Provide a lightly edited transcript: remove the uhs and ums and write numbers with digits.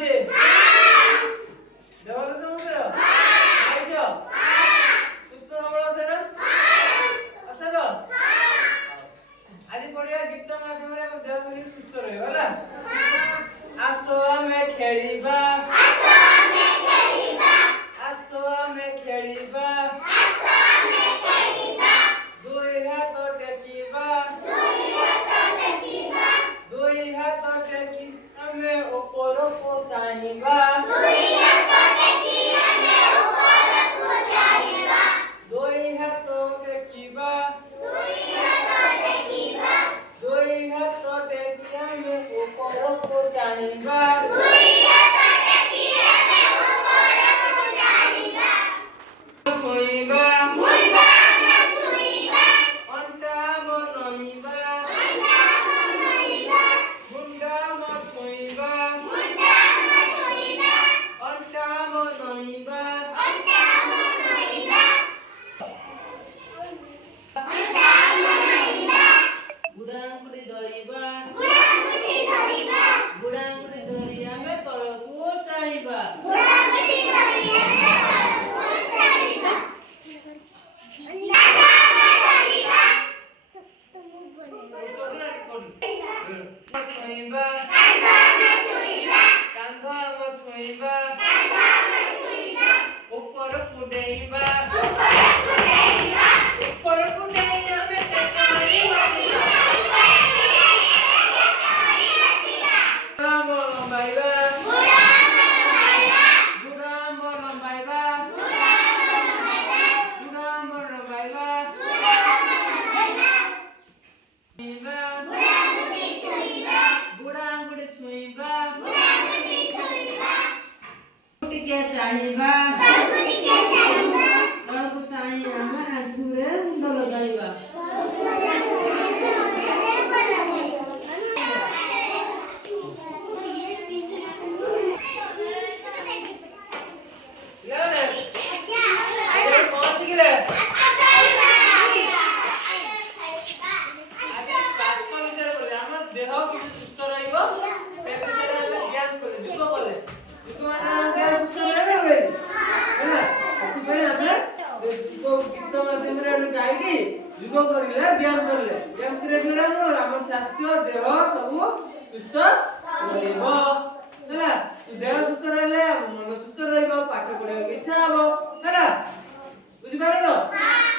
ଅଛି? ଦେହ ସମସ୍ତର? ଖାଇଛ? ସୁସ୍ଥ ସବଳ ଅଛ ନା? ଅଛ ତ? ଆଜି ପଢିବା ଗୀତ ମାଧ୍ୟମରେ ଆମ ଦେହ କେମିତି ସୁସ୍ଥ ରହିବ ହେଲା? ଆସ ଆମେ ଖେଳିବା, ଆସ ଆମେ ଖେଳିବା, ଦୁଇ ହାତ ଟେକିବା, ଆମେ ଉପରକୁ ଚାହିଁବା, ଦୁଇ ହାତ ଟେକିବା, ଆମେ ଉପରକୁ ଚାହିଁବା, ଛୁଇଁବା, ଅଣ୍ଟା ବନେଇବା, ମୁଣ୍ଡ ଛୁଇଁବା, ଅଣ୍ଟା ବନେଇବା, ବୁଢ଼ାଙ୍ଗୁଠି ଧରିବା, ବୁଢ଼ାଙ୍ଗୁଠି ଧରି ଆମେ ତଳକୁ ଚାହିଁବା, ଛୁଇଁବା, କାନ୍ଧ ଆମ ଛୁଇଁବା, ଉପରକୁ ଡେଇଁବା, ଉପରକୁ ଡେଇଁ ଆମେ ଟେକାଳି ବସିବା, ଆମ ଲମ୍ବାଇବା, ବୁଢ଼ା ଆମ ଲମ୍ବାଇବା, ବୁଢ଼ା ଆମ ଲମ୍ବାଇବା, ବୁଢ଼ା ଆଙ୍ଗୁଠି ଛୁଇଁବା, ଟିକେ ଚାହିଁବା, ତଳକୁ ଚାହିଁ ଆମେ ଆଣ୍ଠୁରେ ମୁଣ୍ଡ ଲଗାଇବା, ଦେହ କେମିତି ସୁସ୍ଥ ରହିବ ସେ ବିଷୟରେ ଆମେ ଜ୍ଞାନ କଲେ ଯୁଗ କଲେ ଯୁଗ ମାଧ୍ୟମରେ ସୁସ୍ଥ ରହିବେ ହେଲା ସେଥିପାଇଁ ଆମେ ଗୀତ ମାଧ୍ୟମରେ ଆମେ ଗାଇକି ଯୁଗ କରିଲେ ବ୍ୟାୟାମ କରିବା ଦ୍ୱାରା ଆମ ସ୍ୱାସ୍ଥ୍ୟ ଦେହ ସବୁ ସୁସ୍ଥ ରହିବ ହେଲା ଦେହ ସୁସ୍ଥ ରହିଲେ ମନ ସୁସ୍ଥ ରହିବ ପାଠ ପଢିବାକୁ ଇଚ୍ଛା ହବ ହେଲା ବୁଝିପାରିଲ ତ